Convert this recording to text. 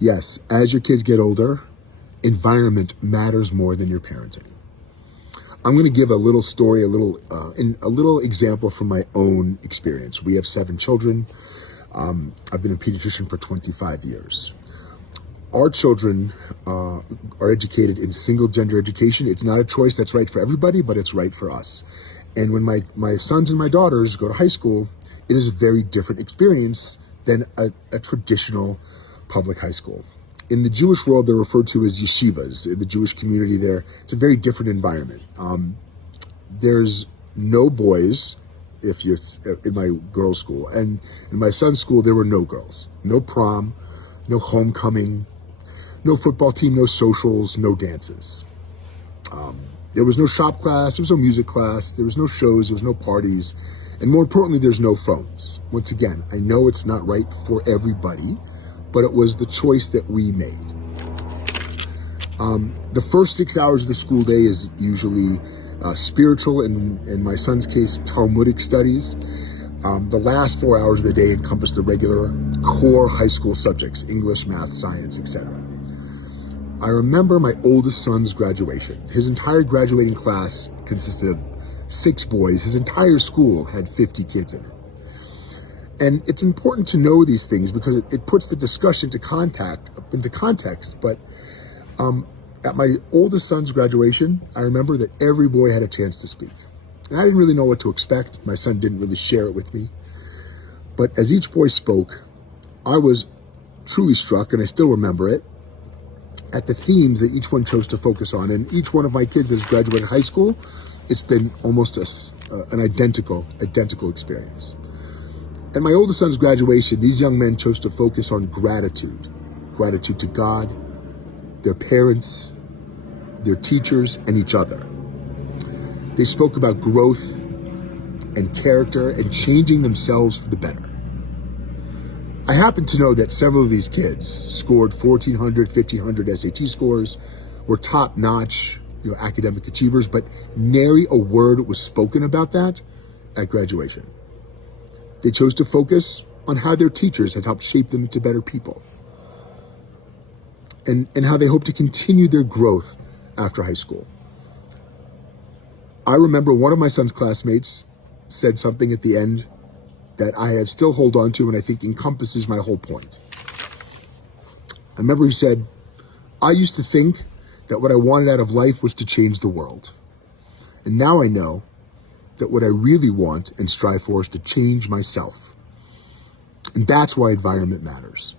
Yes, as your kids get older, environment matters more than your parenting. I'm going to give a little story, a little example from my own experience. We have 7 children. I've been a pediatrician for 25 years. Our children are educated in single gender education. It's not a choice that's right for everybody, but it's right for us. And when my sons and my daughters go to high school, it is a very different experience than a traditional public high school. In the Jewish world, they're referred to as yeshivas. In the Jewish community there, it's a very different environment. There's no boys if you're in my girls' school. And in my son's school, there were no girls. No prom, no homecoming, no football team, no socials, no dances. There was no shop class, there was no music class, there was no shows, there was no parties, and more importantly, there's no phones. Once again, I know it's not right for everybody, but it was the choice that we made. The first 6 hours of the school day is usually spiritual, in my son's case, Talmudic studies. The last 4 hours of the day encompass the regular core high school subjects, English, math, science, etc. I remember my oldest son's graduation. His entire graduating class consisted of 6 boys. His entire school had 50 kids in it. And it's important to know these things because it puts the discussion into context. But at my oldest son's graduation, I remember that every boy had a chance to speak. And I didn't really know what to expect. My son didn't really share it with me. But as each boy spoke, I was truly struck, and I still remember it, at the themes that each one chose to focus on. And each one of my kids that has graduated high school, it's been almost an identical experience. At my oldest son's graduation, these young men chose to focus on gratitude. Gratitude to God, their parents, their teachers, and each other. They spoke about growth and character and changing themselves for the better. I happen to know that several of these kids scored 1,400, 1,500 SAT scores, were top-notch, academic achievers, but nary a word was spoken about that at graduation. They chose to focus on how their teachers had helped shape them into better people and how they hope to continue their growth after high school. I remember one of my son's classmates said something at the end that I have still hold on to and I think encompasses my whole point. I remember he said, "I used to think that what I wanted out of life was to change the world. And now I know that what I really want and strive for is to change myself. And that's why environment matters."